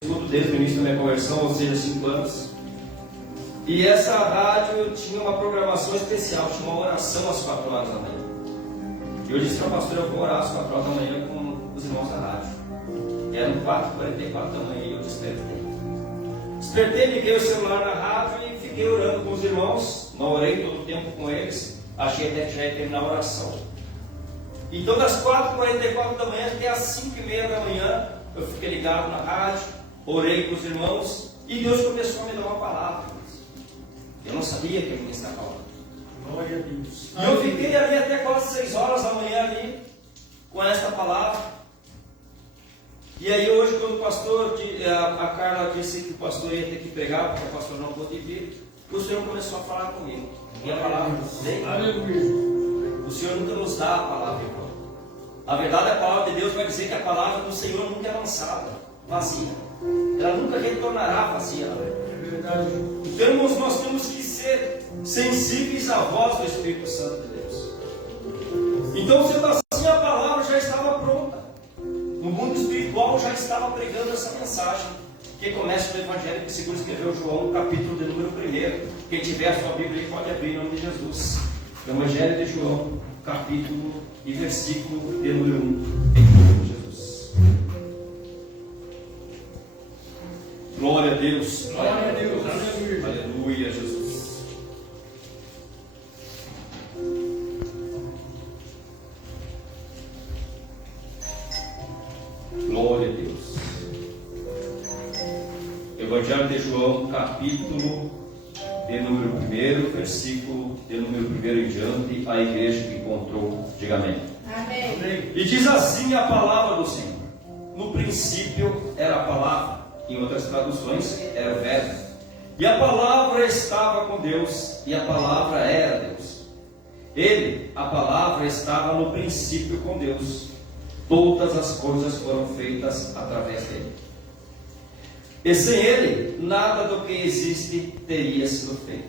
Desde o início da minha conversão, ou seja, 5 anos. E essa rádio tinha uma programação especial, tinha uma oração às 4 horas da manhã. E eu disse para a pastora, eu vou orar às 4 horas da manhã com os irmãos da rádio. E eram 4h44 da manhã e eu despertei. Despertei, liguei o celular na rádio e fiquei orando com os irmãos. Não orei todo o tempo com eles, achei até que já ia terminar a oração. Então das 4h44 da manhã até as 5h30 da manhã, eu fiquei ligado na rádio, orei com os irmãos e Deus começou a me dar uma palavra. Eu não sabia que eu ia estar falando. Glória a Deus. E eu fiquei ali até quase 6 horas da manhã ali, com esta palavra. E aí hoje, quando o pastor, a Carla disse que o pastor ia ter que pregar, porque o pastor não pôde vir, o Senhor começou a falar comigo. E a palavra veio. O Senhor nunca nos dá a palavra igual. Na verdade, a palavra de Deus vai dizer que a palavra do Senhor nunca é lançada vazia. Ela nunca retornará vazia. É verdade. Então nós temos que ser sensíveis à voz do Espírito Santo de Deus. Então, sendo assim, a palavra já estava pronta. No mundo espiritual já estava pregando essa mensagem, que começa no Evangelho que segundo escreveu João, capítulo de número 1. Quem tiver a sua Bíblia pode abrir em nome de Jesus. Evangelho de João, capítulo e versículo de número 1. Em nome de Jesus. Glória a Deus. Glória a Deus. Aleluia. Aleluia, Jesus. Glória a Deus. Evangelho de João, capítulo de número 1, versículo de número 1 em diante, a igreja que encontrou, diga amém. Amém. E diz assim a palavra do Senhor: no princípio era a palavra, em outras traduções era o verbo, e a palavra estava com Deus, e a palavra era Deus. Ele, a palavra, estava no princípio com Deus. Todas as coisas foram feitas através dele. E sem ele, nada do que existe teria sido feito.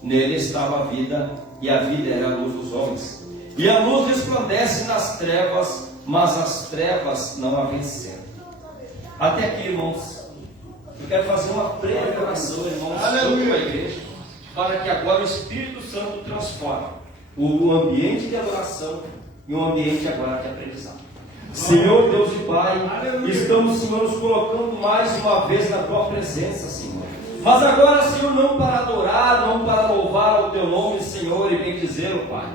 Nele estava a vida, e a vida era a luz dos homens. E a luz resplandece nas trevas, mas as trevas não a venceram. Até aqui, irmãos, eu quero fazer uma breve oração, irmãos, sobre a igreja, para que agora o Espírito Santo transforme o ambiente de adoração em um ambiente agora de aprendizado. Senhor Deus e Pai, estamos, Senhor, nos colocando mais uma vez na Tua presença, Senhor. Mas agora, Senhor, não para adorar, não para louvar o Teu nome, Senhor, e bendizê-lo, Pai.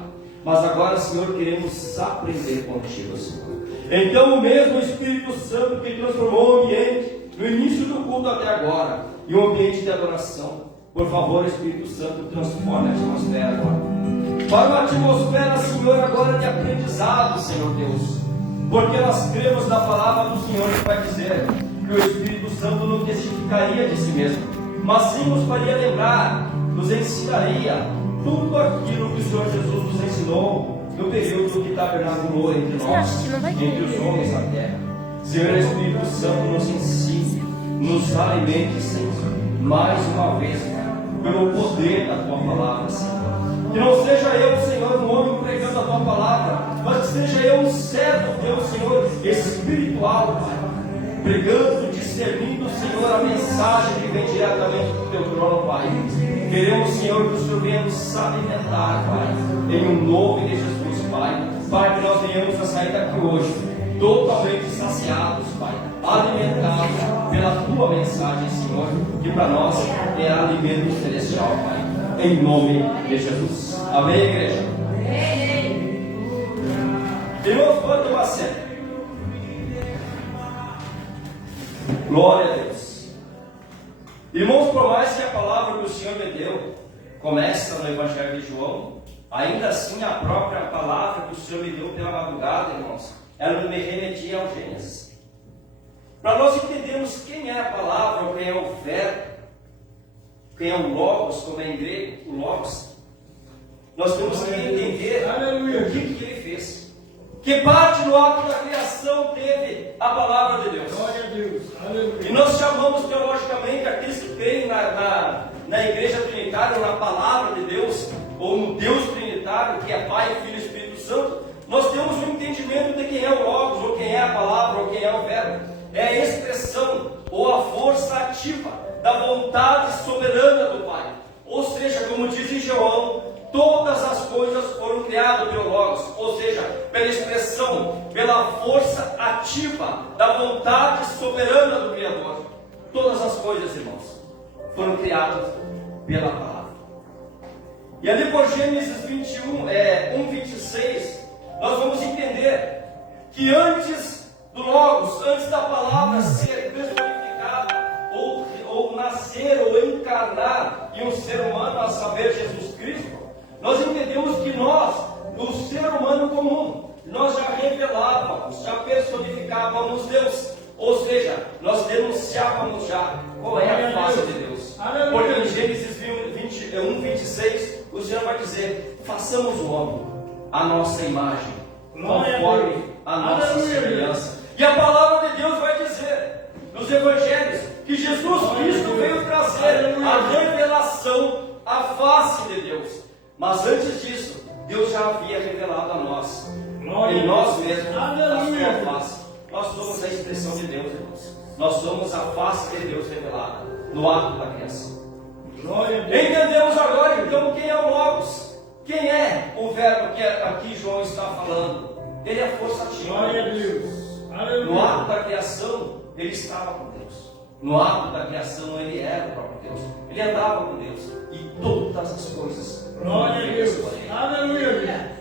Mas agora, Senhor, queremos aprender contigo, Senhor. Então, o mesmo Espírito Santo que transformou o ambiente no início do culto até agora, em um ambiente de adoração, por favor, Espírito Santo, transforme a atmosfera agora. Para uma atmosfera, Senhor, agora de aprendizado, Senhor Deus. Porque nós cremos na palavra do Senhor que vai dizer que o Espírito Santo não testificaria de si mesmo, mas sim nos faria lembrar, nos ensinaria tudo aquilo que o Senhor Jesus nos ensinou no período que tabernaculou entre nós, entre os homens da terra. Senhor Espírito Santo, nos ensine, nos alimente, Senhor, mais uma vez, pelo poder da Tua palavra, Senhor. Que não seja eu, Senhor, um homem pregando a Tua palavra, mas que seja eu um servo Teu, Senhor, espiritual, Pai, pregando, discernindo, Senhor, a mensagem que vem diretamente do Teu trono, Pai. Queremos, Senhor, que o Senhor venha nos alimentar, Pai, em um nome de Jesus, Pai. Pai, que nós venhamos a sair daqui hoje totalmente saciados, Pai, alimentados pela Tua mensagem, Senhor, que para nós é alimento celestial, Pai. Em nome de Jesus. Amém, igreja? Amém. Irmãos, pode tomar sério. Glória a Deus. Irmãos, por mais que a palavra que o Senhor me deu começa no Evangelho de João, ainda assim a própria palavra que o Senhor me deu pela madrugada, irmãos, ela me remetia ao Gênesis. Para nós entendermos quem é a palavra, ou quem é o verbo, quem é o Logos, como é em grego, o Logos, nós temos que entender o que ele fez. Que parte do ato da criação teve a palavra de Deus. Glória a Deus. Aleluia. E nós chamamos teologicamente aqueles que creem na igreja trinitária, ou na palavra de Deus, ou no Deus trinitário, que é Pai, Filho e Espírito Santo, nós temos um entendimento de quem é o Logos, ou quem é a palavra, ou quem é o verbo. É a expressão ou a vontade soberana do Pai. Ou seja, como diz em João, todas as coisas foram criadas pelo Logos, ou seja, pela expressão, pela força ativa da vontade soberana do Criador. Todas as coisas, irmãos, foram criadas pela palavra. E ali por Gênesis 1:26, nós vamos entender que antes do Logos, antes da palavra ser personificada, ou nascer ou encarnar em um ser humano, a saber, Jesus Cristo, nós entendemos que nós, o ser humano comum, nós já revelávamos, já personificávamos Deus. Ou seja, nós denunciávamos já qual é a face de Deus. Porque em Gênesis 1:26, o Senhor vai dizer: façamos o homem à nossa imagem, conforme a nossa semelhança. E a palavra de Deus vai dizer nos Evangelhos que Jesus Cristo veio trazer a revelação, a face de Deus. Mas antes disso, Deus já havia revelado a nós, em nós mesmos, a sua face. Nós somos a expressão de Deus, irmãos. Nós somos a face de Deus revelada no ato da criação. Entendemos agora então quem é o Logos, quem é o verbo que aqui João está falando. Ele é a força ativa. Glória a Deus. No ato da criação, ele estava com Deus. No ato da criação, ele era o próprio Deus. Ele andava com Deus. E todas as coisas. Glória a Deus. Aleluia.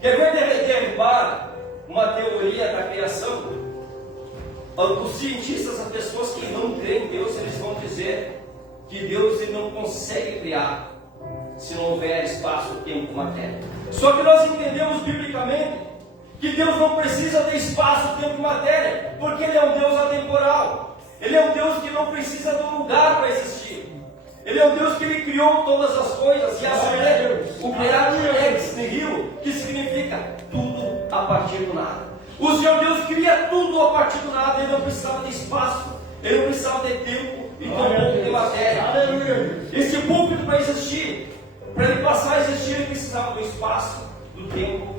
Quer ver derrubar uma teoria da criação? Os cientistas, as pessoas que não creem em Deus, eles vão dizer que Deus ele não consegue criar se não houver espaço, tempo, matéria. Só que nós entendemos biblicamente que Deus não precisa de espaço, tempo e matéria, porque Ele é um Deus atemporal. Ele é um Deus que não precisa de um lugar para existir. Ele é um Deus que Ele criou todas as coisas, e a saber, o criar ex nihilo, que significa tudo a partir do nada. O Senhor Deus cria tudo a partir do nada. Ele não precisava de espaço, Ele não precisava de tempo e tampouco de matéria. Esse púlpito para existir, para ele passar a existir, ele precisava do espaço, do tempo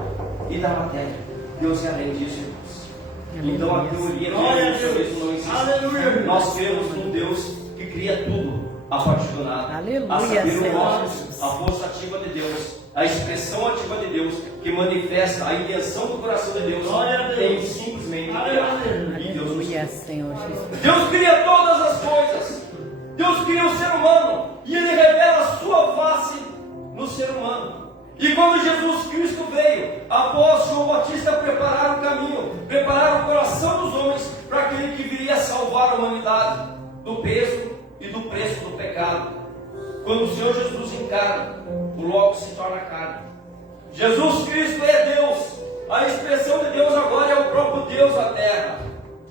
e da matéria. Deus é além disso, irmãos. Então a teoria de Deus não existe. Nós temos um Deus que cria tudo a partir do nada. A saber, o Logos, a força ativa de Deus, a expressão ativa de Deus, que manifesta a intenção do coração de Deus, tem simplesmente criar. E Deus Deus cria todas as coisas. Deus cria o ser humano e Ele revela a sua face no ser humano. E quando Jesus Cristo veio, após João Batista preparar o caminho, preparar o coração dos homens para aquele que viria salvar a humanidade do peso e do preço do pecado, quando o Senhor Jesus encarna, o Logos se torna carne. Jesus Cristo é Deus. A expressão de Deus agora é o próprio Deus da terra.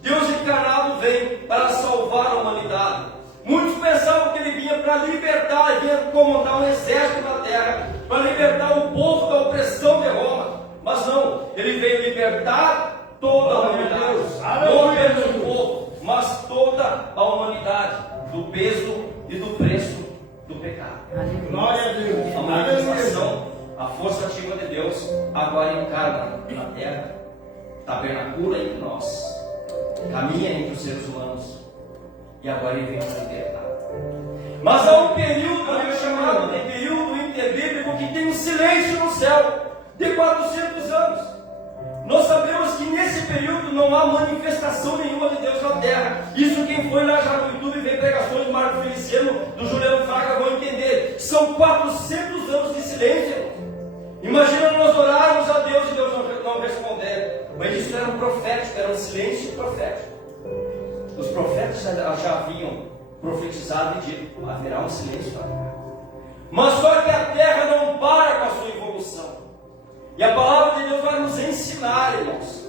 Deus encarnado vem para salvar a humanidade. Muitos pensavam que Ele vinha para libertar, vinha comandar um exército na terra, para libertar o povo da opressão de Roma. Mas não, Ele veio libertar toda a humanidade, não apenas o povo, mas toda a humanidade, do peso e do preço do pecado. Glória a Deus. A manifestação, a força ativa de Deus, agora encarna na terra, tabernacula entre nós, caminha entre os seres humanos, e agora Ele vem para libertar. Mas há um período, chamado de período interbíblico, que tem um silêncio no céu, de 400 anos. Nós sabemos que nesse período não há manifestação nenhuma de Deus na terra. Isso quem foi lá já no YouTube e vê pregações do Marco Feliciano, do Juliano Fraga, vão entender. São 400 anos de silêncio. Imagina nós orarmos a Deus e Deus não responder. Mas isso era um profético, era um silêncio profético. Os profetas já haviam profetizado e dito: haverá um silêncio na terra. Mas só que a terra não para com a sua evolução. E a palavra de Deus vai nos ensinar, irmãos,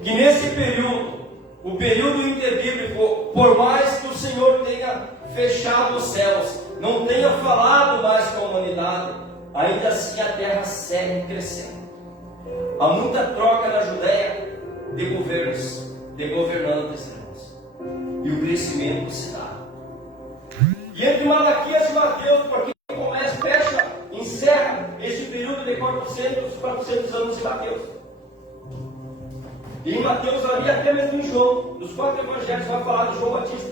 que nesse período, o período interbíblico, por mais que o Senhor tenha fechado os céus, não tenha falado mais com a humanidade, ainda assim a terra segue crescendo. Há muita troca na Judéia de governos, de governantes, irmãos, e o crescimento se dá. E entre Malaquias e Mateus, porque começa, fecha, encerra esse período de 400 anos de Mateus. E em Mateus ali, até mesmo em João, nos 4 evangelhos vai falar de João Batista,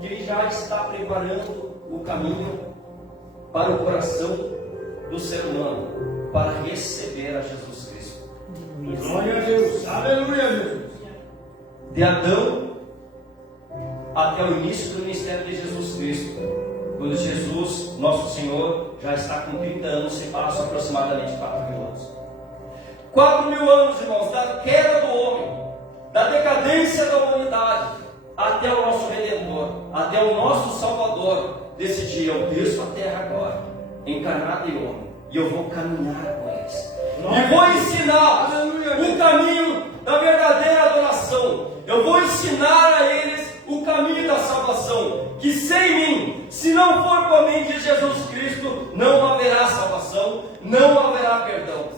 que ele já está preparando o caminho para o coração do ser humano, para receber a Jesus Cristo. Glória a Deus. Aleluia, Jesus. De Adão até o início do ministério de Jesus Cristo, quando Jesus, nosso Senhor, já está com 30 anos, se passa aproximadamente 4.000 anos. 4.000 anos, irmãos, da queda do homem, da decadência da humanidade, até o nosso Redentor, até o nosso Salvador. Desse dia eu desço a terra agora, encarnado em homem, e eu vou caminhar com eles. E vou ensinar o caminho da verdadeira adoração. Eu vou ensinar a eles o caminho da salvação. Que sem mim, se não for por mim, diz Jesus Cristo, não haverá salvação, não haverá perdão.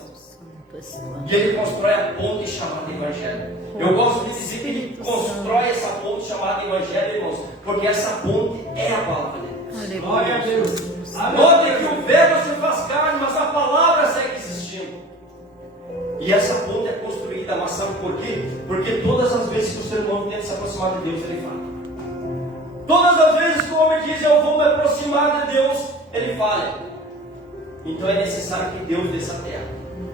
E ele constrói a ponte chamada Evangelho. Eu gosto de dizer que ele constrói essa ponte chamada Evangelho, irmãos, porque essa ponte é a palavra de Deus. Glória a Deus. Notem que o verbo se faz carne, mas a palavra segue existindo. E essa ponte é construída, mas sabe por quê? Porque todas as vezes que o ser humano tenta se aproximar de Deus, ele falha. Todas as vezes que o homem diz, eu vou me aproximar de Deus, ele falha. Então é necessário que Deus desça a terra,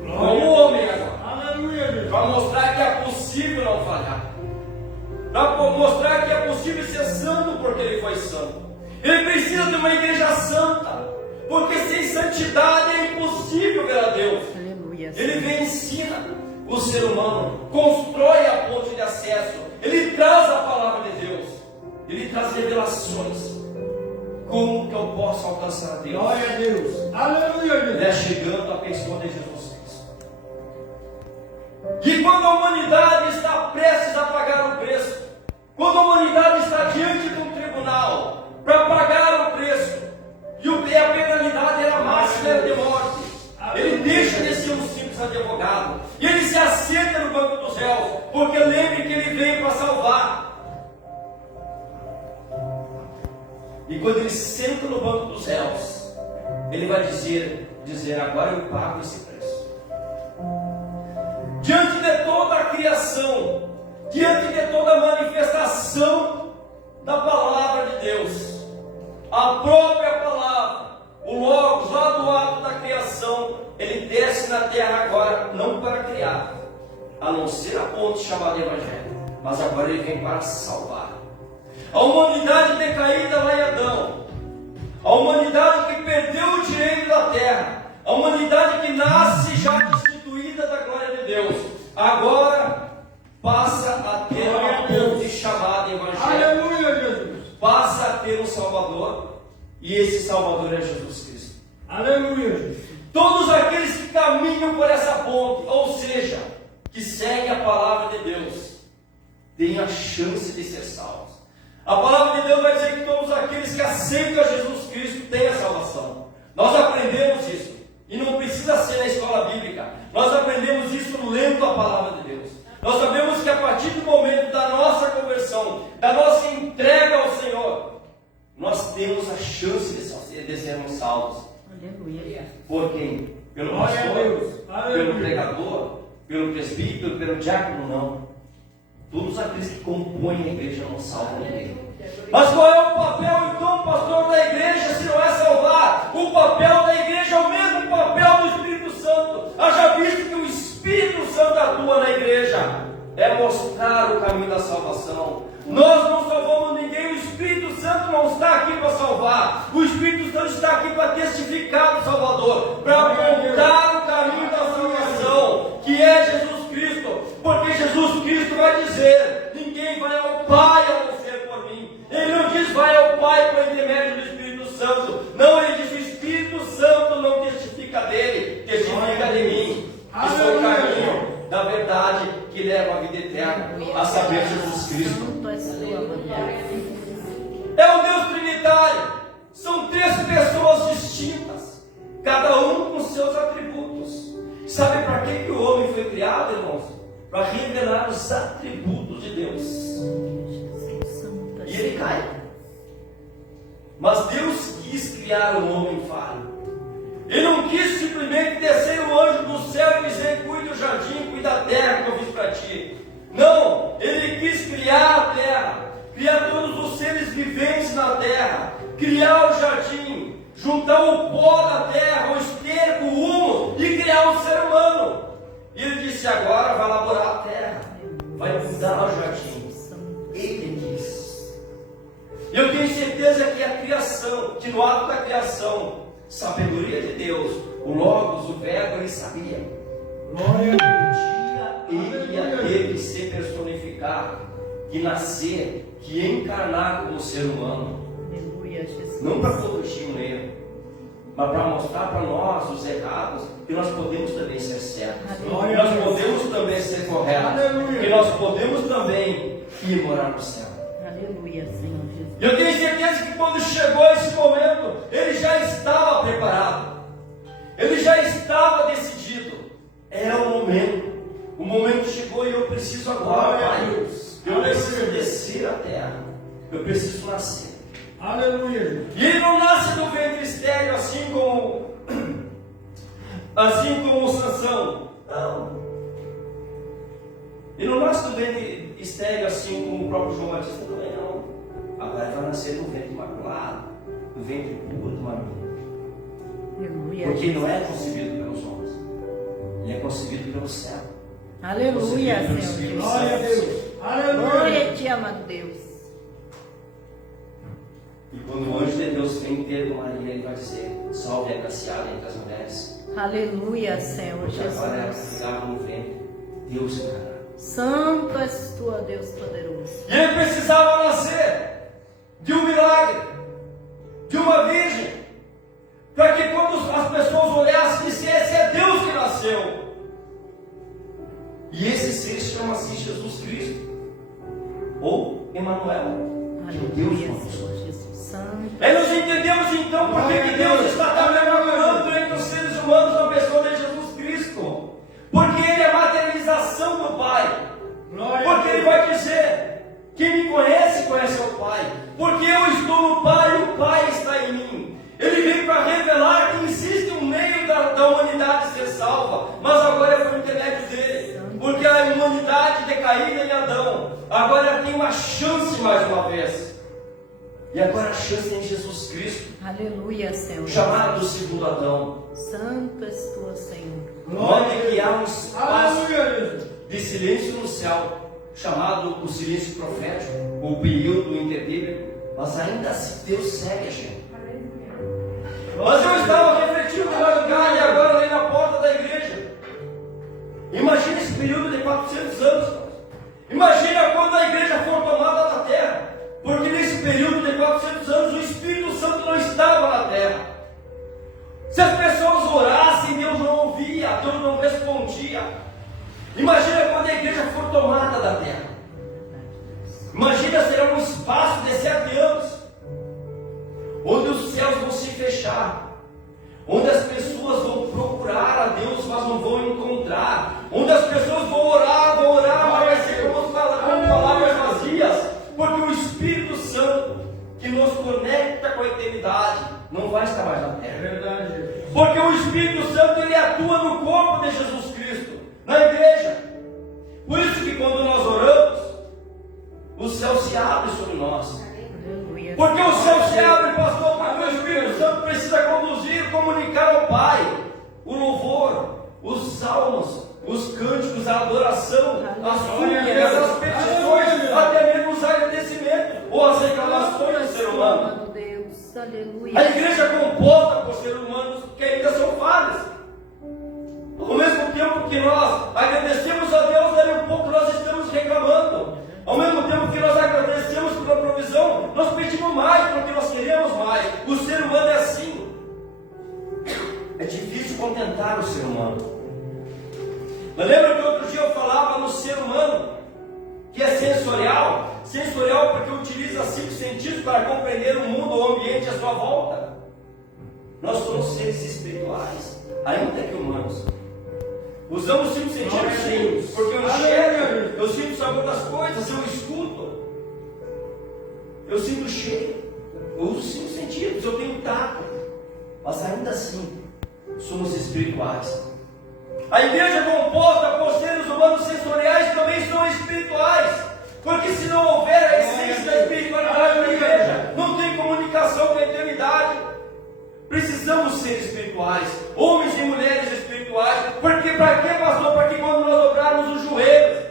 como o homem agora, para mostrar que é possível não falhar, para mostrar que é possível ser santo, porque ele foi santo. Ele precisa de uma igreja santa, porque sem santidade é impossível ver a Deus. Ele vem e ensina o ser humano, constrói a ponte de acesso, ele traz a palavra de Deus, ele traz revelações. Como que eu posso alcançar a Deus? Glória a Deus. Aleluia, Deus. É chegando a pessoa de Jesus Cristo. E quando a humanidade está prestes a pagar o preço, quando a humanidade está diante de um tribunal para pagar o preço, e a penalidade era máxima de morte, ele deixa de ser um simples advogado, e ele se assenta no banco dos réus, porque lembre que ele veio para salvar. E quando ele senta no banco dos réus, ele vai dizer, agora eu pago esse preço. Diante de toda a criação, diante de toda a manifestação da palavra de Deus, a própria palavra, o Logos, lá do ato da criação, ele desce na terra agora, não para criar, a não ser a ponte chamada Evangelho, mas agora ele vem para salvar. A humanidade decaída lá em Adão, a humanidade que perdeu o direito da terra, a humanidade que nasce já destituída da glória de Deus, agora passa a ter uma ponte chamada Evangelho. Aleluia, Jesus. Passa a ter um Salvador, e esse Salvador é Jesus Cristo. Aleluia, Jesus. Todos aqueles que caminham por essa ponte, ou seja, que seguem a palavra de Deus, têm a chance de ser salvos. A palavra de Deus vai dizer que todos aqueles que aceitam a Jesus Cristo têm a salvação. Nós aprendemos isso, e não precisa ser na escola bíblica. Nós aprendemos isso lendo a palavra de Deus. Nós sabemos que a partir do momento da nossa conversão, da nossa entrega ao Senhor, nós temos a chance de sermos salvos. Aleluia. Por quem? Pelo Glória a pastor, Deus. Aleluia. pelo pregador, pelo presbítero, pelo diácono, não. Todos aqueles que compõem a igreja não salvam ninguém. Mas qual é o papel então, pastor, da igreja, se não é salvar? O papel da igreja é o mesmo papel do Espírito Santo. Haja visto que o Espírito Santo atua na igreja, é mostrar o caminho da salvação. Nós não salvamos ninguém, o Espírito Santo não está aqui para salvar. O Espírito Santo está aqui para testificar do Salvador, para apontar o caminho da salvação, que é Jesus Cristo. Porque Jesus Cristo vai dizer, ninguém vai ao Pai a não ser por mim. Ele não diz vai ao Pai por intermédio do Espírito Santo. Não, ele diz o Espírito Santo não testifica dele, testifica de mim. Que sou o caminho da verdade que leva à vida eterna, a saber Jesus Cristo. É o Deus Trinitário. São três pessoas distintas, cada um com seus atributos. Sabe para que o homem foi criado, irmãos? Para revelar os atributos de Deus. E ele cai. Mas Deus quis criar um homem falho. Ele não quis simplesmente descer o anjo do céu e dizer, cuide do jardim, cuide da terra que eu fiz para ti. Não, ele quis criar a terra, criar todos os seres viventes na terra, criar o jardim, juntar o pó da terra, o esterco, o humo e criar o ser humano. E ele disse: agora vai elaborar a terra, vai mudar o jardim. Ele disse. E eu tenho certeza que a criação, que no ato da criação, sabedoria de Deus, o Logos, o Verbo, ele sabia. Glória a Deus. Ele ia ter que se personificar, que nascer, que encarnar como ser humano. Aleluia, Jesus. Não para corrigir um erro, mas para mostrar para nós os errados, que nós podemos também ser certos, que nós podemos também ser corretos, Aleluia. que nós podemos também ir morar no céu. Aleluia, Senhor Jesus. Eu tenho certeza que quando chegou esse momento, ele já estava preparado, ele já estava decidido. Era o momento. O momento chegou e eu preciso agora, Pai. Eu preciso descer a terra. Eu preciso nascer. Aleluia. E ele não nasce do ventre estéril assim como o Sansão. Não. Ele não nasce do ventre estéril assim como o próprio João Batista também não. Agora ele vai nascer do ventre imaculado, do ventre puro de Maria. Aleluia. Porque ele não é concebido pelos homens. Ele é concebido pelo céu. Aleluia, Senhor Jesus. Glória a Deus. Aleluia. Glória a ti, amado Deus. E quando o anjo de Deus vem ter com Maria, ele vai dizer: salve a agraciada entre as mulheres. Aleluia, Senhor Porque agora ela Jesus. pegava no ventre Deus encarnado. Santo és tu, ó Deus poderoso. E ele precisava nascer de um milagre, de uma virgem, para que quando as pessoas olhassem e dissessem: é Deus que nasceu. E esse ser chama-se Jesus Cristo, ou Emanuel, que é Deus Aleluia, conosco. Senhor Jesus. Santo. Aí nós entendemos então por que Deus está tabernaculando entre os seres humanos na pessoa de Jesus Cristo. Porque Ele é a materialização do Pai. Porque Ele vai dizer: quem me conhece, conhece o Pai. Porque eu estou no Pai e o Pai está em mim. Ele veio para revelar que existe um meio da humanidade ser salva, mas agora é por intermédio dele. Porque a humanidade decaída em Adão agora tem uma chance mais uma vez. E agora a chance é em Jesus Cristo, Aleluia, Senhor. chamado do segundo Adão. Santo és tu, Senhor. Onde que há um espaço Aleluia. de silêncio no céu, chamado o silêncio profético, o período interbíblico, mas ainda assim Deus segue a gente. Mas eu estava refletindo na madrugada e agora ali na porta da igreja. Imagina esse período de 400 anos. Imagina quando a igreja for tomada da terra. Porque nesse período de 400 anos o Espírito Santo não estava na terra. Se as pessoas orassem, Deus não ouvia, Deus não respondia. Imagina quando a igreja for tomada da terra. Imagina, será um espaço de 7 anos, onde os céus vão se fechar, onde as pessoas vão procurar a Deus, mas não vão encontrar, onde as pessoas vão orar, mas vai ser como palavras vazias, porque o Espírito Santo, que nos conecta com a eternidade, não vai estar mais na terra. Verdade. Porque o Espírito Santo, ele atua no corpo de Jesus Cristo, na igreja. Por isso que quando nós oramos, o céu se abre sobre nós. Aleluia. Porque o céu se abre, pastor, porque o Espírito Santo precisa conduzir, comunicar ao Pai o louvor, os salmos, os cânticos, a adoração, as súplicas, as petições, até mesmo os agradecimentos ou as reclamações do ser humano. Amado Deus. Aleluia. A igreja é composta por seres humanos que ainda são falhos. Ao mesmo tempo que nós agradecemos a Deus, daí um pouco nós estamos reclamando. Ao mesmo tempo que nós agradecemos pela provisão, nós pedimos mais porque nós queremos mais. O ser humano é assim. É difícil contentar o ser humano. Eu lembro que outro dia eu falava no ser humano, que é sensorial. Sensorial porque utiliza 5 sentidos para compreender o mundo, o ambiente à sua volta. Nós somos seres espirituais, ainda que humanos. Usamos 5 sentidos sim, porque eu enxergo, eu sinto o sabor das coisas, eu escuto, eu sinto o cheiro, eu uso 5 sentidos, eu tenho tato, mas ainda assim somos espirituais. A igreja composta por seres humanos sensoriais também são espirituais, Porque se não houver a essência da espiritualidade na igreja, não tem comunicação com a eternidade. Precisamos ser espirituais, homens e mulheres espirituais. Porque para que, pastor? Para que quando nós dobrarmos os joelhos,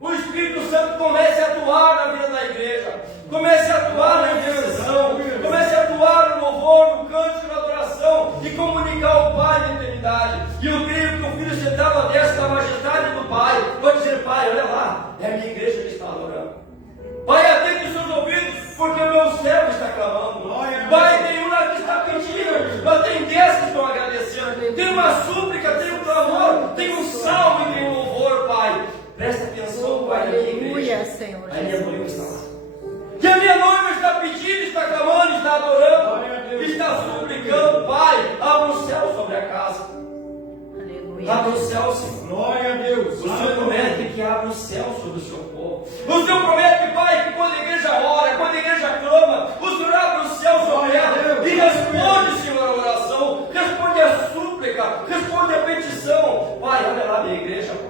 o Espírito Santo comece a atuar na vida da igreja, comece a atuar na intercessão, comece a atuar no louvor, no cântico, na adoração e comunicar ao Pai na eternidade. E eu creio que o Filho sentado à destra da majestade do Pai pode dizer: Pai, olha lá, é a minha igreja que está adorando. Pai, atende os seus ouvidos, porque o meu servo está clamando. Pai, tem um lá que está pedindo, mas tem 10 que estão agradecendo. Tem uma súplica, tem um clamor, tem um salmo e tem um louvor, Pai. Presta atenção, Pai, na minha igreja. Aleluia, Senhor A minha noiva está lá. Jesus. Que a minha noiva está pedindo, está clamando, está adorando, está suplicando. Pai, abra o céu sobre a casa. Aleluia. Abra o céu, Senhor. Glória a Deus. O Senhor promete que abre o céu sobre o seu povo. O Senhor promete, Pai, que quando a igreja ora, quando a igreja clama, o Senhor abre o céu sobre ela e responde, Senhor, a oração, responde a súplica, responde a petição. Pai, olha lá a minha igreja, Pai.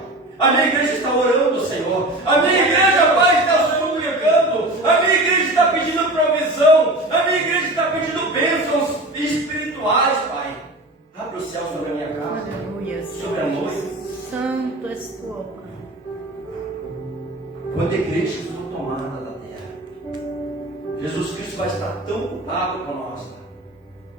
A minha igreja está orando, Senhor. A minha igreja, Pai, está suplicando. A minha igreja está pedindo provisão. A minha igreja está pedindo bênçãos espirituais, Pai. Abre o céu sobre a minha casa, Aleluia, sobre a Senhor noiva. Jesus. Santo és tu, ó Pai. Quando a igreja for tomada da terra, Jesus Cristo vai estar tão ocupado com nós,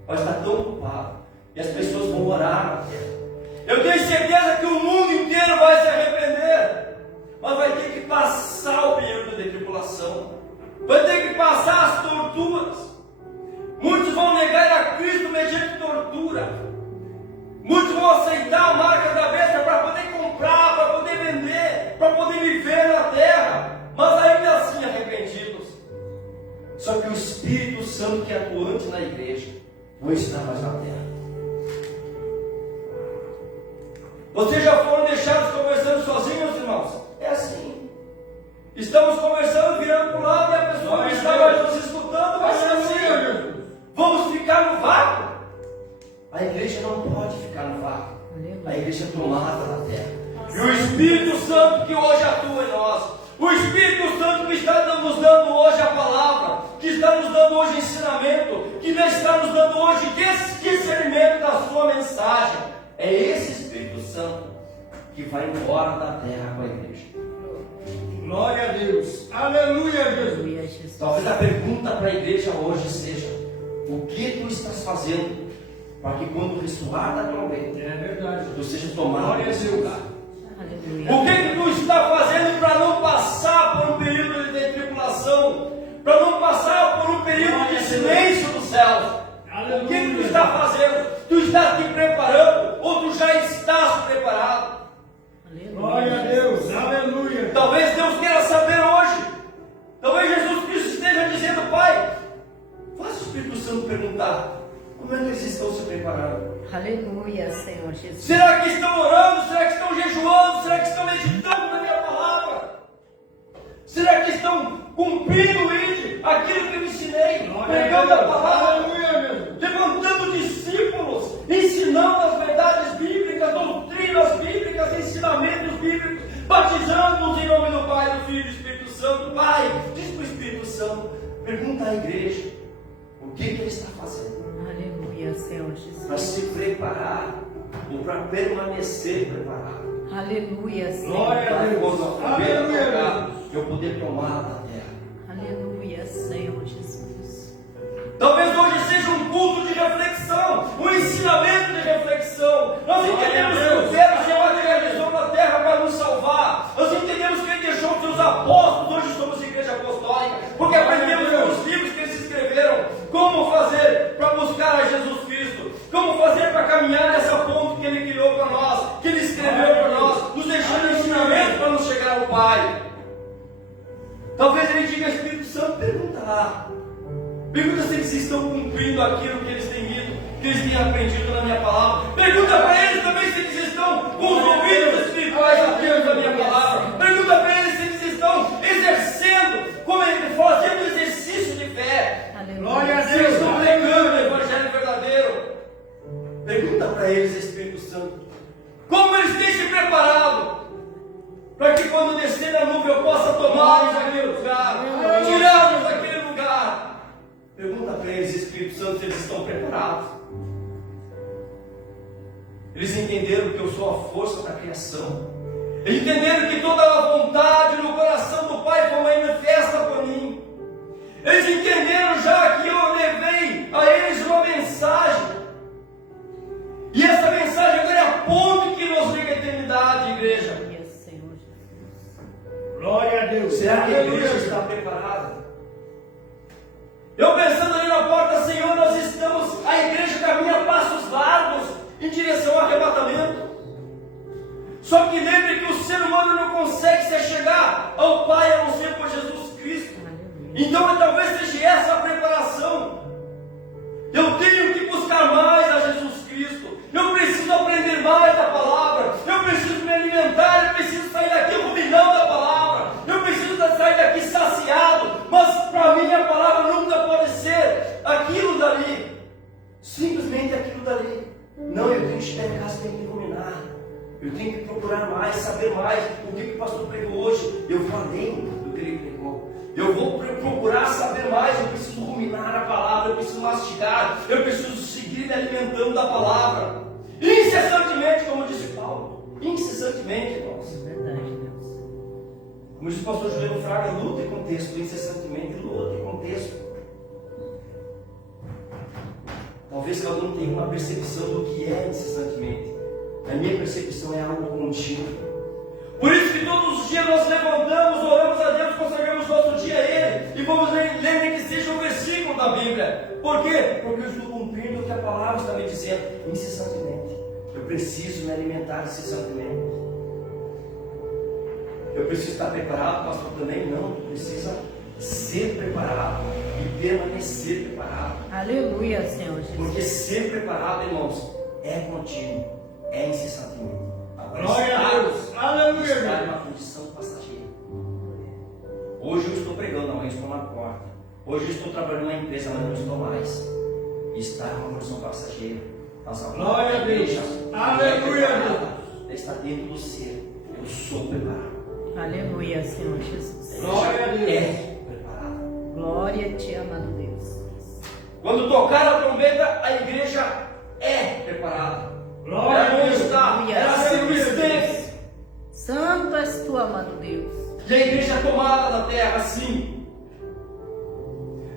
vai estar tão ocupado, e as pessoas vão orar na terra. Eu tenho certeza que o mundo inteiro vai se arrepender, mas vai ter que passar o período de tribulação, vai ter que passar as torturas. Muitos vão negar a Cristo mediante tortura, muitos vão aceitar a marca da besta para poder comprar, para poder vender, para poder viver na terra, mas ainda assim arrependidos. Só que o Espírito Santo, que é atuante na igreja, não está mais na terra. Vocês já foram deixados conversando sozinhos, irmãos? É assim. Estamos conversando, virando para o lado, e a pessoa que está mais nos escutando vai ser assim. Vamos ficar no vácuo? A igreja não pode ficar no vácuo. A igreja é tomada na terra. E o Espírito Santo que hoje atua em nós, o Espírito Santo que está nos dando hoje a palavra, que está nos dando hoje ensinamento, que está nos dando hoje discernimento da sua mensagem, é esse Espírito Santo que vai embora da terra com a igreja. Glória a Deus. Aleluia, Jesus. Aleluia, Jesus. Talvez a pergunta para a igreja hoje seja: o que tu estás fazendo para que quando ressoar da trombeta, É verdade. tu seja tomado nesse lugar? Aleluia. O que tu está fazendo para não passar por um período de tribulação, para não passar por um período de silêncio dos céus? O que tu está fazendo? Tu estás te preparando ou tu já estás preparado? Glória a Deus. Aleluia. Talvez Deus queira saber hoje. Talvez Jesus Cristo esteja dizendo: Pai, faça o Espírito Santo perguntar: como é que eles estão se preparando? Aleluia, Senhor Jesus. Será que estão orando? Será que estão jejuando? Será que estão meditando na minha palavra? Será que estão cumprindo aquilo que eu ensinei? Pregando a palavra, levantando discípulos, ensinando as verdades bíblicas, doutrinas bíblicas, ensinamentos bíblicos, batizando-nos em nome do Pai, do Filho e do Espírito Santo. Pai, diz para o Espírito Santo, pergunta à igreja o que ele está fazendo Aleluia, Senhor para Jesus. se preparar ou para permanecer preparado. Aleluia, Senhor. Glória a Para Deus. quando a primeira Aleluia. tocar, eu poder tomar da terra. Aleluia, Senhor Jesus. Talvez hoje seja um culto de reflexão, um ensinamento de reflexão. Nós entendemos que o Verbo se materializou na terra para nos salvar. Nós entendemos que Ele deixou os seus apóstolos. Hoje somos igreja apostólica, porque aprendemos nos livros que eles escreveram como fazer para buscar a Jesus Cristo, como fazer para caminhar nessa ponte que Ele criou para nós, que Ele escreveu para nós, nos deixando ensinamento para nos chegar ao Pai. Talvez Ele diga: Espírito Santo, pergunta lá. Pergunta se eles estão cumprindo aquilo que eles têm lido, que eles têm aprendido na minha palavra. Pergunta para eles também se eles estão com os ouvidos espirituais atentos à minha palavra. Pergunta para eles se eles estão exercendo, fazendo exercício de fé. Glória a Aleluia. Se eles Deus. estão pregando o Evangelho verdadeiro. Pergunta para eles, Espírito Santo, como eles têm se preparado para que quando descer na nuvem eu possa tomar arrumamos aquele lugar, tiramos aquele lugar. Pergunta para eles, Espírito Santo, se eles estão preparados. Eles entenderam que eu sou a força da criação. Eles entenderam que toda a vontade no coração do Pai foi manifesta por mim. Eles entenderam já que eu levei a eles uma mensagem. E essa mensagem agora é a ponte que nos liga à eternidade, igreja. Aleluia, Senhor Jesus. Glória a Deus. Será que a igreja está preparada? Eu pensando ali na porta, Senhor, nós estamos, a igreja caminha a passos largos em direção ao arrebatamento. Só que lembre que o ser humano não consegue se chegar ao Pai a não ser por Jesus Cristo. Então talvez seja essa a preparação. Eu tenho que buscar mais a Jesus Cristo. Eu preciso aprender mais da palavra. Eu preciso me alimentar. Eu preciso sair daqui ruminando a palavra. Eu preciso sair daqui saciado. Mas para mim a palavra nunca pode ser aquilo dali. Simplesmente aquilo dali. Não, eu tenho que chegar em casa, tenho que ruminar. Eu tenho que procurar mais, saber mais. O que o pastor pregou hoje? Eu falei do que ele pregou. Eu vou procurar saber mais. Eu preciso ruminar a palavra. Eu preciso mastigar. Eu preciso seguir me alimentando da palavra. Incessantemente, como disse Paulo. Incessantemente, irmãos. Verdade, Deus. Como disse o pastor Juliano Fraga, luta com texto. Incessantemente, luta com texto. Talvez cada um tenha uma percepção do que é incessantemente. A minha percepção é algo contínuo. Por isso que todos os dias nós levantamos, oramos a Deus, consagramos nosso dia a Ele. E vamos ler nem que seja um versículo da Bíblia. Por quê? Porque eu estou cumprindo o que a palavra está me dizendo incessantemente. Eu preciso me alimentar incessantemente. Eu preciso estar preparado, pastor, também não. Tu precisa ser preparado e permanecer preparado. Aleluia, Senhor Jesus. Porque ser preparado, irmãos, é contínuo, é incessantemente. Agora, Glória a Deus. Aleluia. Estar em uma condição passageira. Hoje eu estou pregando, amanhã eu estou na porta. Hoje eu estou trabalhando na empresa, mas não estou mais. Estar em uma condição passageira. Nossa Glória a Deus. Aleluia. Está dentro do ser. Eu sou preparado. Aleluia, Senhor Jesus. Glória a Deus. É preparado. Glória a Ti, amado Deus. Quando tocar a trombeta, a igreja é preparada. Glória Ela a não Deus. está, ela sempre esteve. Santo és Tu, amado Deus. E a igreja é tomada da terra, sim.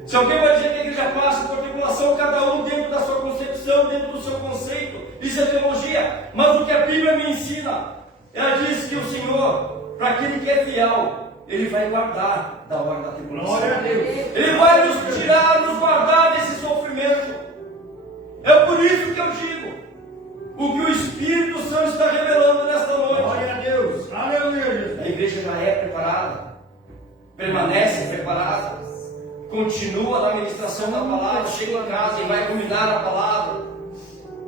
Se alguém vai dizer que a igreja passa por tribulação, cada um dentro da sua concepção, dentro do seu conceito, isso é teologia. Mas o que a Bíblia me ensina, ela diz que o Senhor, para aquele que é fiel, Ele vai guardar da hora da tribulação. Glória a Deus. Ele vai nos tirar, nos guardar desse sofrimento. É por isso que eu digo, o que o Espírito Santo está revelando nesta noite. Glória a Deus. Aleluia, Jesus. A igreja já é preparada, permanece preparada, continua na ministração da palavra, chega em casa e vai ruminar a palavra,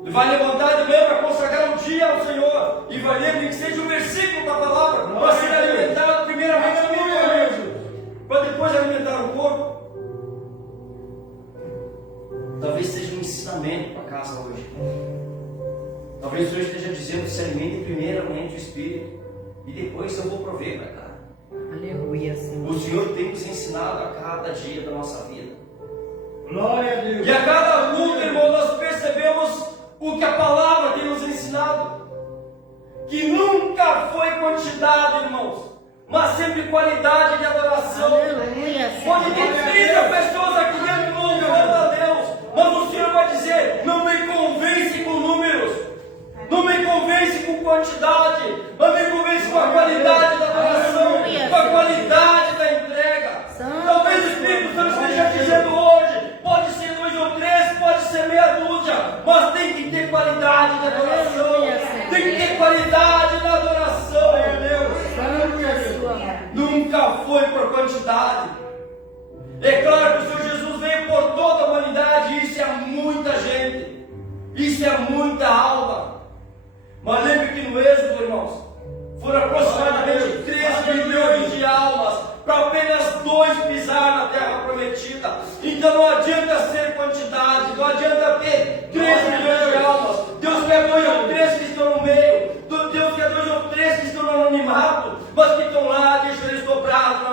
e vai levantar de manhã para consagrar um dia ao Senhor, e vai ler nem que seja um versículo da palavra, para ser alimentado primeiramente espiritualmente, para depois alimentar o corpo. Talvez seja um ensinamento para casa hoje. Talvez o Senhor esteja dizendo: se alimente primeiramente o Espírito, e depois eu vou prover para cá. Aleluia, Senhor. O Senhor tem nos ensinado a cada dia da nossa vida. Glória a Deus. E a cada culto, irmão, nós percebemos o que a palavra tem nos ensinado. Que nunca foi quantidade, irmãos, mas sempre qualidade de adoração. Aleluia, Senhor. Onde tem 30 pessoas aqui dentro louvando a Deus, mas o Senhor vai dizer: não me convence com números, não me convence com quantidade, mas me convence com a qualidade da adoração, com a qualidade da entrega. Talvez o Espírito Santo esteja dizendo hoje: pode ser 2 ou 3, pode ser meia dúzia, mas tem que ter qualidade de adoração, tem que ter qualidade na adoração. Santo és Tu, amado. Nunca foi por quantidade. É claro que o Senhor Jesus veio por toda a humanidade, e isso é muita gente, isso é muita alma. Mas lembre que no Êxodo, irmãos, foram aproximadamente 3 milhões de almas para apenas 2 pisar na terra prometida. Então não adianta ser quantidade, não adianta ter 3 milhões de almas. Deus quer 2 ou 3 que estão no meio, Deus quer 2 ou 3 que estão no anonimato, mas que estão lá, deixam eles dobrados na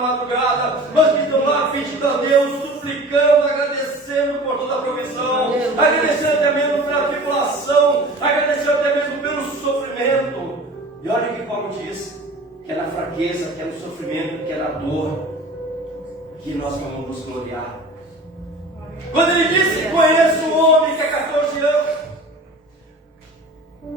agradecendo por toda a provisão, agradecendo até mesmo pela tribulação, agradecendo até mesmo pelo sofrimento. E olha o que Paulo diz, que é na fraqueza, que é no sofrimento, que é na dor, que nós vamos nos gloriar. Quando ele disse, conheço um homem que há 14 anos,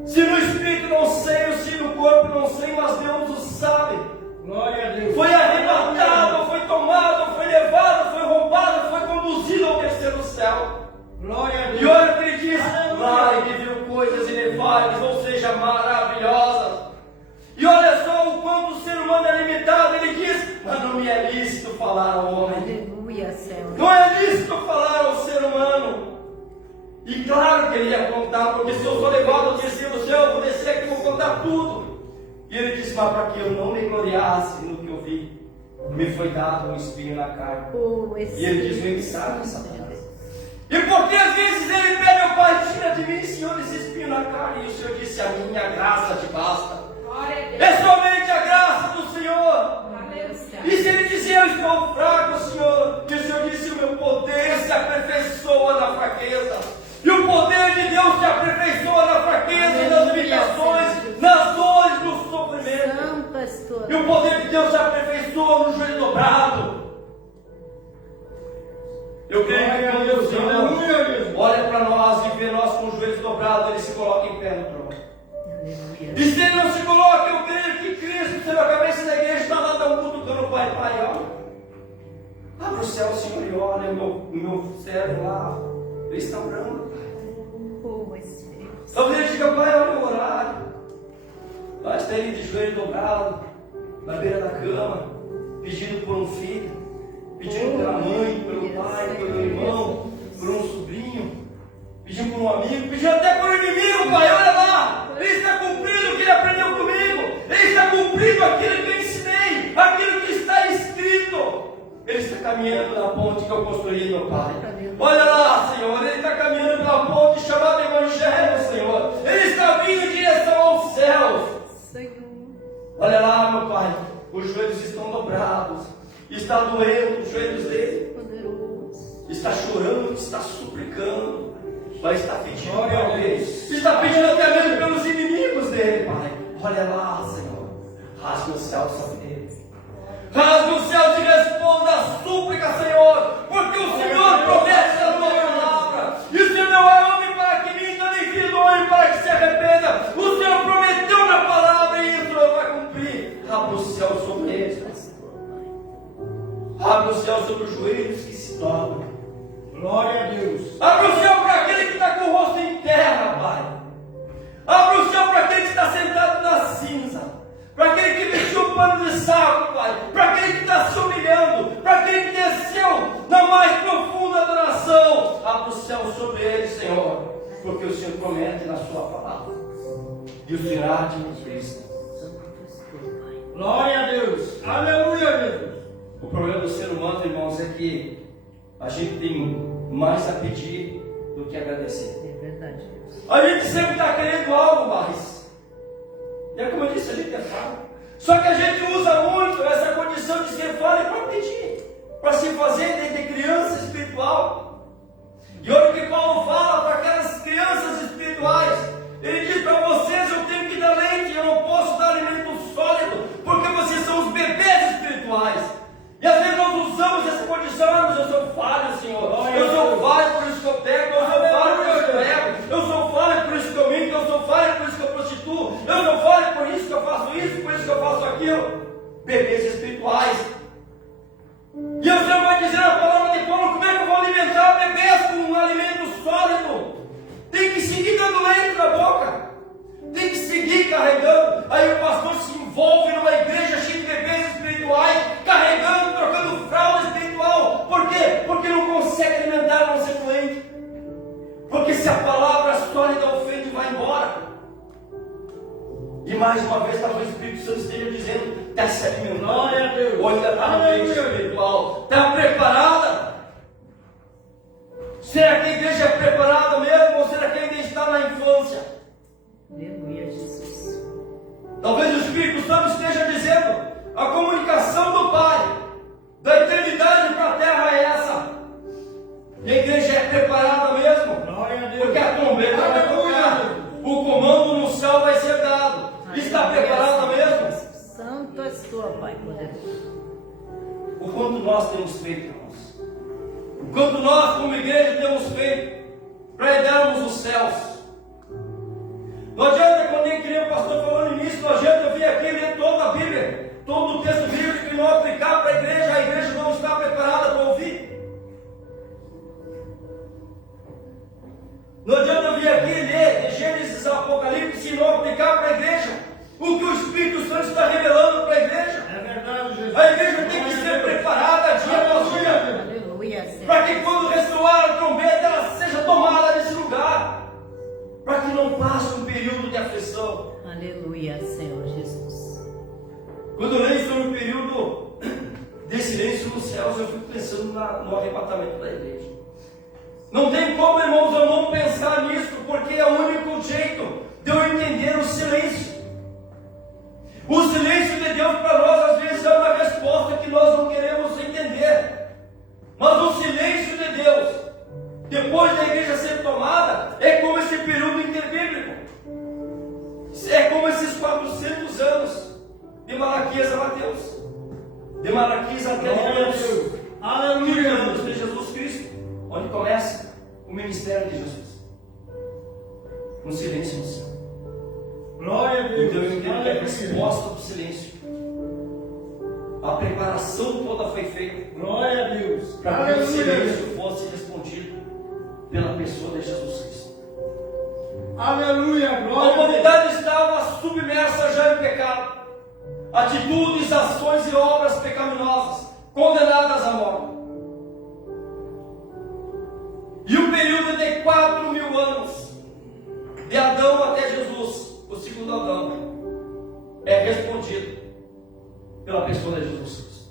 se no espírito não sei, ou se no corpo não sei, mas Deus o sabe. Glória a Deus. Foi arrebatado, foi tomado, foi levado, foi roubado, foi conduzido ao terceiro céu. Glória a Deus. E olha o que ele diz, lá ele viu coisas inefáveis, ou seja, maravilhosas. E olha só o quanto o ser humano é limitado. Ele diz, mas não me é lícito falar ao homem. Aleluia, Senhor. Não é lícito falar ao ser humano. E claro que ele ia contar, porque se eu sou levado ao terceiro céu, eu vou descer aqui e vou contar tudo. E ele disse, mas para que eu não me gloriasse no que eu vi, me foi dado um espinho na carne. E ele diz, vem que sabe, Satanás. E porque às vezes ele pede ao Pai, tira de mim, Senhor, esse espinho na carne. E o Senhor disse, a minha graça te basta. É somente a graça do Senhor. E se ele dizia, eu estou fraco, Senhor, e o Senhor disse, o meu poder se aperfeiçoa na fraqueza. E o poder de Deus se aperfeiçoa na fraqueza, nas limitações, nas dores, no sofrimento. E o poder de Deus se aperfeiçoa no joelho dobrado. Eu creio que quando Deus olha para nós e vê nós com os joelhos dobrados, ele se coloca em pé no trono. E se ele não se coloca, eu creio que Cristo, sendo a cabeça da igreja, está lá dando cutucando o Pai, olha. Abre o céu, Senhor, e olha o meu servo lá. Ele está orando, Pai. Talvez ele diga, Pai, olha o horário. Lá está ele de joelho dobrado, na beira da cama, pedindo por um filho, pedindo pela mãe, pelo pai, pelo irmão, por um sobrinho, pedindo por um amigo, pedindo até por um inimigo, Pai, olha lá. Ele está cumprindo o que ele aprendeu comigo. Ele está cumprindo aquilo que eu ensinei, aquilo que está escrito. Ele está caminhando na ponte que eu construí, meu Pai. Olha lá, Senhor, ele está caminhando pela ponte chamada Evangelho, Senhor. Ele está vindo em direção aos céus. Olha lá, meu Pai, os joelhos estão dobrados. Está doendo os joelhos dele. Está chorando, está suplicando. Mas está pedindo para Deus. Está pedindo até mesmo pelos inimigos dele, Pai. Olha lá, Senhor. Rasga o céu sobre ele. Rasga o céu e responda a súplica, Senhor. Porque o Senhor promete a tua palavra. E o Senhor não é homem para que minta, nem filho do homem para que se arrependa. O Senhor prometeu na palavra e isso Ele vai cumprir. Abra o céu sobre eles. Abra o céu sobre os joelhos que se dobram. Glória a Deus. Abra o céu para aquele que está com o rosto em terra, Pai. Abra o céu para aquele que está sentado na cinza. Para aquele que vestiu o pano de saco, Pai. Para aquele que está se humilhando. Para aquele que desceu na mais profunda adoração. Abra o céu sobre ele, Senhor. Porque o Senhor promete na sua palavra. E o Senhor há de cumprir. Glória a Deus. Aleluia, Jesus. O problema do ser humano, irmãos, é que a gente tem mais a pedir do que agradecer. É verdade, Deus. A gente sempre está querendo algo mais. E é como eu disse, a gente é falho. Só que a gente usa muito essa condição de ser falho para pedir, para se fazer de criança espiritual. E olha o que Paulo fala para aquelas crianças espirituais. Ele diz para vocês, eu tenho que dar leite, eu não posso dar alimento sólido, porque vocês são os bebês espirituais. E às vezes nós usamos essa condição, mas eu sou falho, Senhor. Eu sou falho, por isso que eu pego. Eu sou falho, por isso que eu pego. Eu sou falho, por isso que eu minto. Eu sou falho, por isso que eu prostituo. Eu sou falho, por isso que eu faço isso, por isso que eu faço aquilo. Bebês espirituais. E o Senhor vai dizer na palavra de Paulo, como é que eu vou alimentar bebês com um alimento sólido? Tem que seguir dando leite na boca. Tem que seguir carregando. Aí o pastor se envolve numa igreja cheia de bebês espirituais, carregando, trocando fralda espiritual. Por quê? Porque não consegue alimentar, não ser doente. Porque se a palavra sólida ofende, vai embora. E mais uma vez, talvez o Espírito Santo esteja dizendo, está se alimentando. Glória a Deus. Ou ainda está no leite espiritual. Está preparada? Será que a igreja é preparada mesmo? Ou será que ainda está na infância? Aleluia, Jesus. Talvez o Espírito Santo esteja dizendo, a comunicação do Pai, da eternidade para a terra é essa. E A igreja é preparada mesmo. Glória a Deus. Porque a trombeta vai tocar. O comando no céu vai ser dado. Está preparada mesmo? Santo és tu, ó Pai poderoso. O quanto nós temos feito, irmãos. O quanto nós, como igreja, temos feito para herdarmos os céus. Não adianta, quando nem queria o pastor falando nisso, não adianta eu vir aqui ler toda a Bíblia, todo o texto bíblico e não aplicar para a igreja não está preparada para ouvir. Não adianta eu vir aqui ler de Gênesis ao Apocalipse e não aplicar para a igreja o que o Espírito Santo está revelando para a igreja. É verdade, Jesus. A igreja tem que ser preparada dia após dia, Aleluia, Senhor. para que quando ressoar a trombeta ela seja tomada desse lugar, para que não passe um período de aflição. Aleluia, Senhor Jesus. Quando eu leio sobre o período de silêncio nos céus, eu fico pensando no arrebatamento da igreja. Não tem como, irmãos, eu não pensar nisso, porque é o único jeito de eu entender o silêncio. O silêncio de Deus para nós, às vezes, é uma resposta que nós não queremos entender. Mas o silêncio de Deus, depois da igreja ser tomada, é como esse período interbíblico. É como esses 400 anos de Malaquias a Mateus, de Malaquias até Deus. Aleluia, anos de Jesus Cristo, onde começa o ministério de Jesus. Um silêncio no céu. Glória a Deus. Então eu entendo que a resposta do silêncio, a preparação toda foi feita Glória a Deus. para que o silêncio fosse respondido pela pessoa de Jesus Cristo. Aleluia. A Glória a Deus. humanidade estava submersa já em pecado, atitudes, ações e obras pecaminosas, condenadas à morte. E o período de 4.000 anos, de Adão até Jesus, o segundo Adão, é respondido pela pessoa de Jesus Cristo.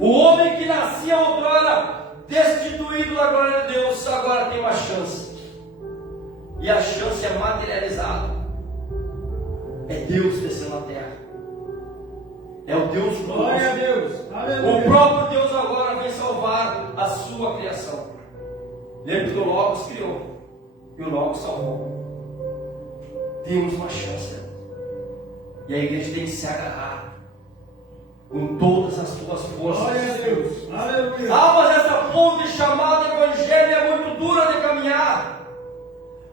O homem que nascia outrora destituído da glória de Deus, agora tem uma chance. E a chance é materializada. É Deus descendo na terra. É o Deus Glória a Deus. Aleluia. O próprio Deus agora vem salvar a sua criação. Lembra que o Logos criou e o Logos salvou. Temos uma chance. E a igreja tem que se agarrar com todas as suas forças. Glória a Deus. Aleluia. Mas essa ponte chamada Evangelho é muito dura de caminhar.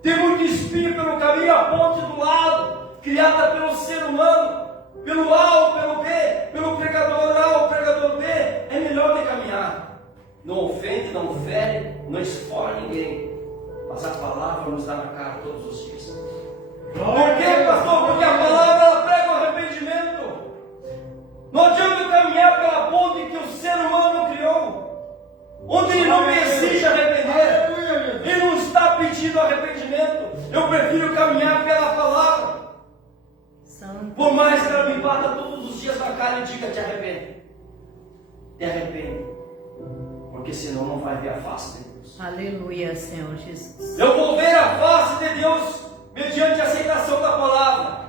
Tem muito espinho pelo caminho, a ponte do lado, criada pelo ser humano, pelo A ou pelo B, pelo pregador A ou pregador B, é melhor de caminhar. Não ofende, não fere, não esfora ninguém, mas a palavra nos dá na cara todos os dias. Por quê, pastor? Porque a palavra ela prega o arrependimento. Não adianta caminhar pela ponte que o ser humano criou, onde ele não me exige arrepender, ele não está pedindo arrependimento. Eu prefiro caminhar pela palavra. Santo. Por mais que ela me bata todos os dias na cara e diga: te arrepende. Te arrepende. Porque senão não vai ver a face de Deus. Aleluia, Senhor Jesus. Eu vou ver a face de Deus mediante a aceitação da palavra.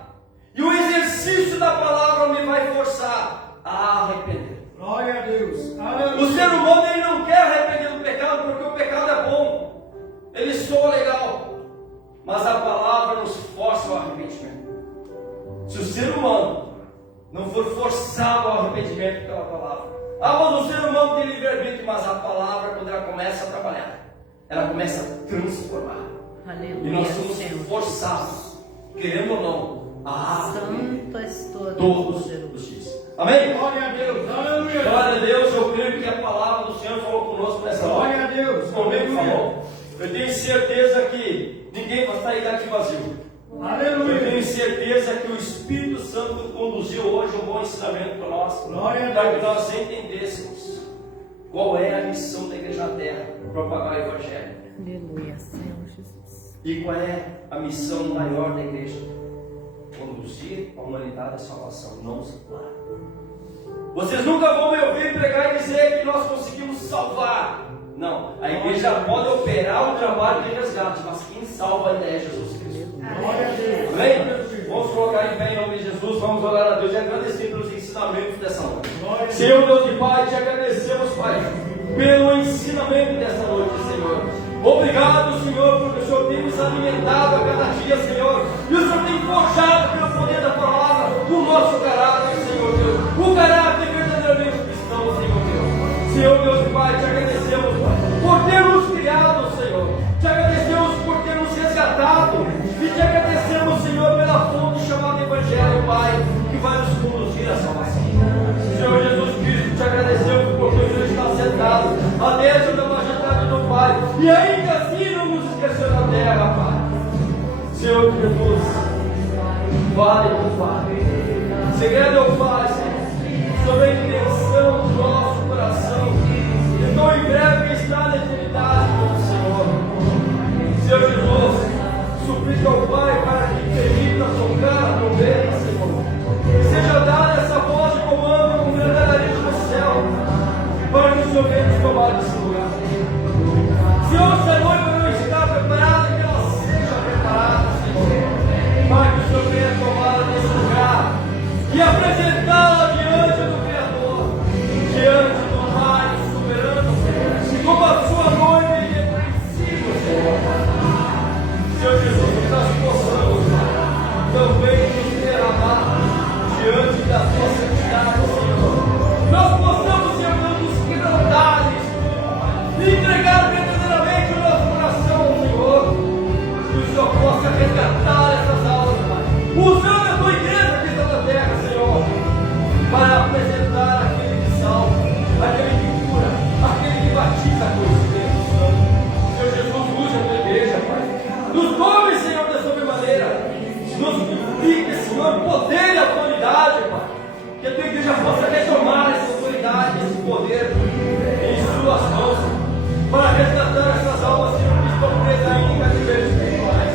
E o exercício da palavra me vai forçar a arrepender. Glória a Deus. Aleluia. O ser humano ele não quer arrepender do pecado porque o pecado é bom. Ele soa legal. Mas a palavra nos força ao arrependimento. Se o ser humano não for forçado ao arrependimento pela palavra, mas o ser humano tem livre-arbítrio, mas a palavra, quando ela começa a trabalhar, ela começa a transformar. Aleluia, E nós somos Senhor. forçados, querendo ou não, a arrepender Santo és tu, todos poderoso. os dias. Amém? Glória a Deus. Aleluia. Glória a Deus, eu creio que a palavra do Senhor falou conosco nessa hora. Glória a Deus. Comigo falou. Eu tenho certeza que ninguém vai sair daqui vazio. Eu Aleluia. tenho certeza que o Espírito Santo conduziu hoje um bom ensinamento para nós, Glória a para que Deus. nós entendêssemos qual é a missão da igreja na terra: propagar o Evangelho. Aleluia, Senhor Jesus. E qual é a missão maior da igreja? Conduzir a humanidade à salvação, não separar. Vocês nunca vão me ouvir pregar e dizer que nós conseguimos salvar. Não, a igreja pode operar um trabalho de resgate, mas quem salva ainda é Jesus Cristo. Glória a Deus. Amém? Vamos colocar em pé em nome de Jesus, vamos orar a Deus e agradecer pelos ensinamentos dessa noite. Glória a Deus. Senhor Deus e Pai, te agradecemos, Pai, pelo ensinamento dessa noite, Senhor. Obrigado, Senhor, porque o Senhor tem nos alimentado a cada dia, Senhor. E o Senhor tem forjado pelo poder da palavra o nosso caráter, Senhor Deus. O caráter verdadeiramente cristão, Senhor Deus. Senhor Deus e Pai, te agradecemos, Pai, por ter nos criado, Senhor. Te agradecemos por ter nos resgatado. E te agradecemos, Senhor, pela fonte chamada Evangelho, Pai, que vai nos conduzir à salvação. Senhor Jesus Cristo, te agradecemos porque o Senhor está sentado à destra da majestade do Pai. E ainda assim não nos esqueceu da terra, Pai. Senhor Jesus, vale por vale. Segredo eu faço sobre a intenção do nosso coração. Estou em breve estar na eternidade com o Senhor. Senhor Jesus, suplico ao Pai para que permita tocar a trombeta, Senhor. Que seja dada essa voz de comando como verdadeiramente no céu, para que o Senhor venha nos tomar desse lugar. Senhor, se a noiva não está preparada, que ela seja preparada, Senhor, para que o Senhor venha tomá-la desse lugar e apresentá-la diante do Criador, diante do Pai soberano, como a sua noiva irrepreensível, Senhor. Senhor Jesus, que nós possamos também nos derramar diante da tua santidade, Senhor. Nós possamos, Senhor, nos quebrantar e entregar verdadeiramente o nosso coração, Senhor. Que o Senhor possa resgatar essas almas, Pai. Usando a tua igreja que está na terra, Senhor, para apresentar aquele que salva, aquele que cura, aquele que batiza com o Espírito Santo. Senhor Jesus, use a tua igreja, Pai. Nos tome, Senhor, da sobremaneira. Nos implique, Senhor, poder e autoridade, Pai. Que a tua igreja possa retomar essa autoridade, esse poder em suas mãos, para resgatar essas almas, Senhor, que estão presas ainda em cativeiros espirituais.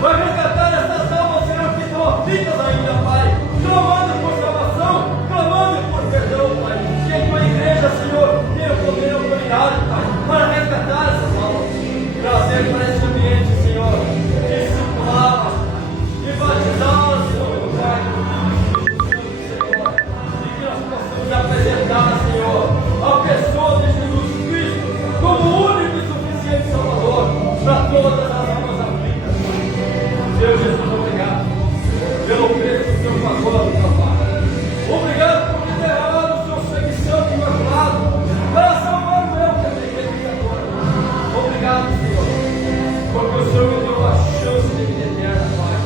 Para resgatar essas almas, Senhor, que estão aflitas ainda, Pai, clamando por salvação, clamando por perdão, Pai. Que a tua igreja, Senhor, tenha poder e autoridade, Pai, para resgatar essas almas, trazer para esse ambiente, Senhor, discipulá-las e batizá-las, Senhor, no Pai, Senhor, e que nós possamos apresentar, Senhor, a pessoa de Jesus Cristo como o único e suficiente Salvador para todas as almas aflitas. Senhor Jesus, obrigado pelo preço que o Senhor pagou na tua parte. Obrigado por ter derramado o seu sangue santo e imaculado para salvar o meu também, pecador. Obrigado, Senhor, porque o Senhor me deu a chance de vida eterna, Pai.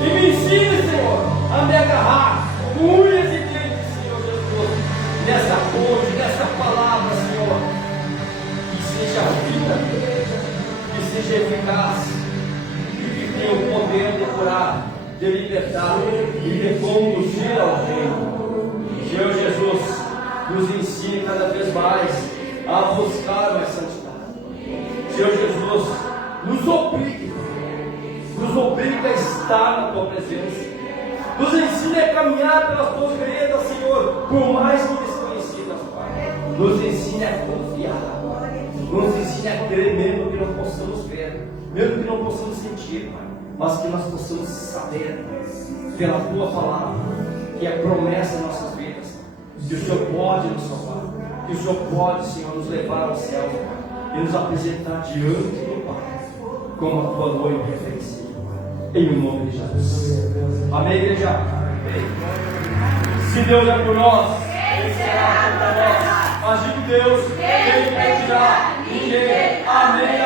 E me ensine, Senhor, a me agarrar com unhas e dentes, Senhor Jesus, nessa ponte, nessa palavra, Senhor, que seja vida, que seja eficaz e que tenha o poder de curar, de libertar e de conduzir ao reino. Senhor Jesus, nos ensine cada vez mais a buscar mais santidade. Senhor Jesus, nos obriga a estar na tua presença. Nos ensine a caminhar pelas tuas veredas, Senhor, por mais que desconhecidas, Pai. Nos ensine a confiar. Nos ensine a crer, mesmo que não possamos ver, mesmo que não possamos sentir, Pai, mas que nós possamos saber, pela tua palavra, que é promessa em nossas vidas, que o Senhor pode nos salvar, que o Senhor pode, Senhor, nos levar ao céu, Pai, e nos apresentar diante do Pai, como a tua noiva referencia, em nome de Jesus. Amém, igreja? Amém. Se Deus é por nós, Ele será contra nós. Agindo Deus, Ele impedirá ninguém. Amém.